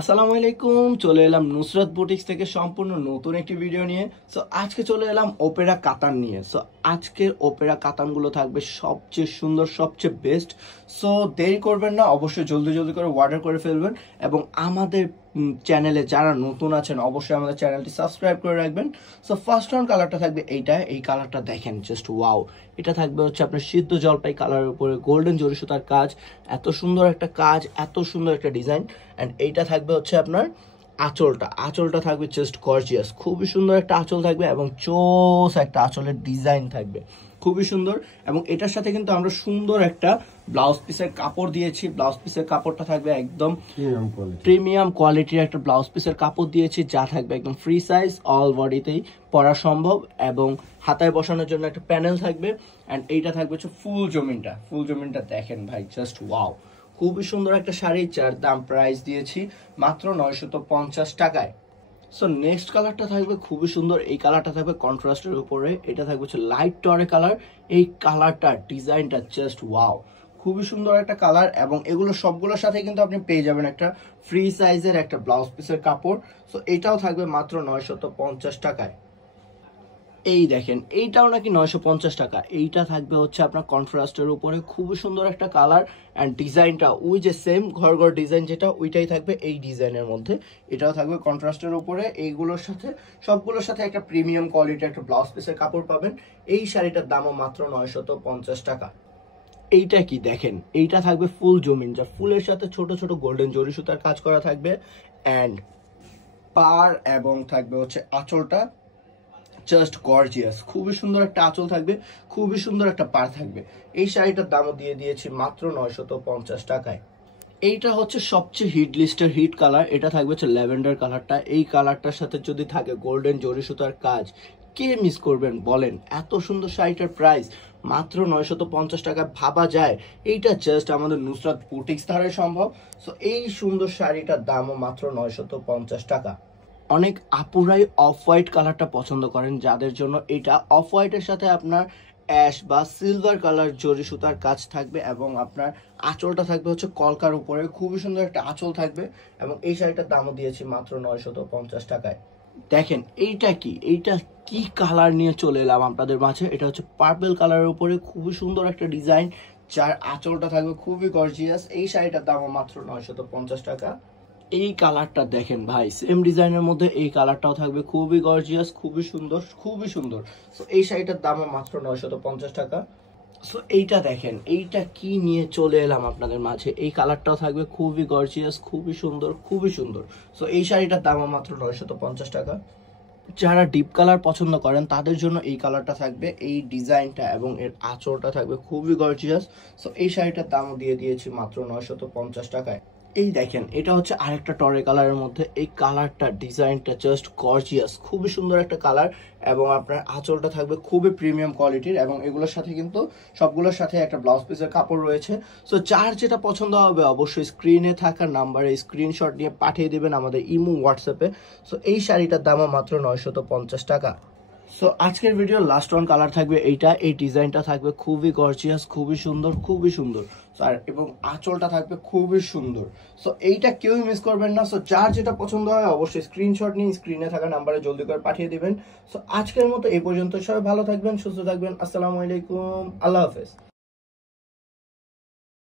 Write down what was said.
আসসালামু আলাইকুম, চলে এলাম নুসরাত বুটিক্স থেকে সম্পূর্ণ নতুন একটি ভিডিও নিয়ে। সো আজকে চলে এলাম ওপেরা কাতান নিয়ে। সো আজকের ওপেরা কাতানগুলো থাকবে সবচেয়ে সুন্দর, সবচেয়ে বেস্ট। সো দেরি করবেন না, অবশ্যই জলদি জলদি করে অর্ডার করে ফেলবেন। এবং আমাদের চ্যানেলে যারা নতুন আছেন অবশ্যই আমাদের চ্যানেলটি সাবস্ক্রাইব করে রাখবেন। সো ফার্স্ট রাউন্ড কালারটা থাকবে এইটা। এই কালারটা দেখেন, জাস্ট ওয়াও। এটা থাকবে হচ্ছে আপনার সিদ্ধ জলপাই কালারের উপরে গোল্ডেন জরি সুতার কাজ। এত সুন্দর একটা কাজ, এত সুন্দর একটা ডিজাইন। অ্যান্ড এইটা থাকবে হচ্ছে আপনার আঁচলটা থাকবে জাস্ট গর্জিয়াস, খুবই সুন্দর একটা আঁচল থাকবে এবং চোস একটা আঁচলের ডিজাইন থাকবে, খুবই সুন্দর। এবং এটার সাথে কিন্তু আমরা সুন্দর একটা ব্লাউজ পিসের কাপড় দিয়েছি। ব্লাউজ পিসের কাপড়টা থাকবে একদম প্রিমিয়াম কোয়ালিটির একটা ব্লাউজ পিসের কাপড় দিয়েছি, যা থাকবে একদম ফ্রি সাইজ, অল বডিতেই পরা সম্ভব। এবং হাতায় বসানোর জন্য একটা প্যানেল থাকবে। অ্যান্ড এইটা থাকবে হচ্ছে ফুল জমিনটা দেখেন ভাই, জাস্ট ওয়াও। খুবই সুন্দর একটা শাড়ি, যার দাম প্রাইস দিয়েছি মাত্র 950 টাকায়। সো নেক্সট কালারটা থাকবে খুবই সুন্দর। এই কালারটা থাকবে কন্ট্রাস্টের উপরে। এটা থাকবে হচ্ছে লাইট টরে কালার। এই কালারটা ডিজাইনটা জাস্ট ওয়াও, খুবই সুন্দর একটা কালার। এবং এগুলো সবগুলোর সাথে কিন্তু আপনি পেয়ে যাবেন একটা ফ্রি সাইজের একটা ব্লাউজ পিসের কাপড়। সো এটাও থাকবে মাত্র 950 টাকায়। এই দেখেন, এইটাও নাকি 950 টাকা। এইটা থাকবে হচ্ছে আপনার কন্ট্রাস্টের উপরে, খুবই সুন্দর একটা কালার। অ্যান্ড ডিজাইনটা ওই যে সেম ঘর ঘর ডিজাইন যেটা, ওইটাই থাকবে এই ডিজাইনের মধ্যে। এটাও থাকবে কন্ট্রাস্টের উপরে। এইগুলোর সাথে সবগুলোর সাথে একটা প্রিমিয়াম কোয়ালিটির একটা ব্লাউজ পিসের কাপড় পাবেন। এই শাড়িটার দামও মাত্র 950 টাকা। এইটা কি দেখেন, এইটা থাকবে ফুল জমিন, যা ফুলের সাথে ছোট ছোট গোল্ডেন জরি সুতার কাজ করা থাকবে। অ্যান্ড পার এবং থাকবে হচ্ছে আঁচলটা জাস্ট গর্জিয়াস, খুবই সুন্দর একটা আঁচল থাকবে, খুবই সুন্দর একটা পাড় থাকবে। এই শাড়িটার দামও দিয়ে দিয়েছি মাত্র 950 টাকায়। এইটা হচ্ছে সবচেয়ে হিট লিস্টের হিট কালার। এটা থাকবে হচ্ছে ল্যাভেন্ডার কালারটা। এই কালারটার সাথে যদি থাকে গোল্ডেন জরি সুতার কাজ, কে মিস করবেন বলেন? এত সুন্দর শাড়িটার প্রাইস মাত্র 950 টাকা, ভাবা যায়? এইটা জাস্ট আমাদের নুসরাত বুটিক্স দ্বারাই সম্ভব। সো এই সুন্দর শাড়িটার দামও মাত্র 950 টাকা। অনেক আপুরাই অফ হোয়াইট কালারটা পছন্দ করেন, যাদের জন্য এটা অফ হোয়াইটের সাথে আপনার অ্যাশ বা সিলভার কালার জরি সুতার কাজ থাকবে। এবং আপনার আঁচলটা থাকবে হচ্ছে কলকার উপরে, খুবই সুন্দর একটা আঁচল থাকবে। এবং এই শাড়িটার দামও দিয়েছি মাত্র 950 টাকায়। দেখেন এইটা কি কালার নিয়ে চলে এলাম আপনাদের মাঝে। এটা হচ্ছে পার্পল কালারের উপরে, খুবই সুন্দর একটা ডিজাইন, যার আঁচলটা থাকবে খুবই গর্জিয়াস। এই শাড়িটার দামও মাত্র 950 টাকা। এই কালারটা দেখেন ভাই, সেম ডিজাইনের মধ্যে এই কালারটাও থাকবে খুবই গর্জিয়াস, খুবই সুন্দর, খুবই সুন্দর। সো এই শাড়িটার দামও মাত্র 950 টাকা। সো এইটা দেখেন, এইটা কি নিয়ে চলে এলাম আপনাদের মাঝে। এই কালারটাও থাকবে খুবই গর্জিয়াস, খুবই সুন্দর, খুবই সুন্দর। সো এই শাড়িটার দামও মাত্র 950 টাকা। যারা ডিপ কালার পছন্দ করেন তাদের জন্য এই কালারটা থাকবে, এই ডিজাইনটা এবং এর আঁচলটা থাকবে খুবই গর্জিয়াস। সো এই শাড়িটার দামও দিয়ে দিয়েছি মাত্র 950 টাকায়। এই দেখেন, এটা হচ্ছে আরেকটা টরে কালারের মধ্যে। এই কালারটা ডিজাইনটা জাস্ট গর্জিয়াস, খুবই সুন্দর একটা কালার। এবং আপনার আঁচলটা থাকবে খুবই প্রিমিয়াম কোয়ালিটির। এবং এগুলোর সাথে কিন্তু সবগুলোর সাথে একটা ব্লাউজ পিসের কাপড় রয়েছে। সো যার যেটা পছন্দ হবে অবশ্যই স্ক্রিনে থাকা নাম্বারে স্ক্রিনশট নিয়ে পাঠিয়ে দেবেন আমাদের ইমো হোয়াটসঅ্যাপে। সো এই শাড়িটার দামও মাত্র 950 টাকা। সো আজকের ভিডিও লাস্ট ওয়ান কালার থাকবে এইটা। এই ডিজাইনটা থাকবে খুবই গর্জিয়াস, খুবই সুন্দর, খুবই সুন্দর। আর এবং আঁচলটা থাকবে খুবই সুন্দর। সো এইটা কেউই মিস করবেন না। সো যার যেটা পছন্দ হয় অবশ্যই স্ক্রিনশট নিয়ে স্ক্রিনে থাকা নাম্বারে জলদি করে পাঠিয়ে দিবেন। সো আজকের মতো এই পর্যন্ত। সবাই ভালো থাকবেন, সুস্থ থাকবেন। আসসালামু আলাইকুম, আল্লাহ হাফেজ।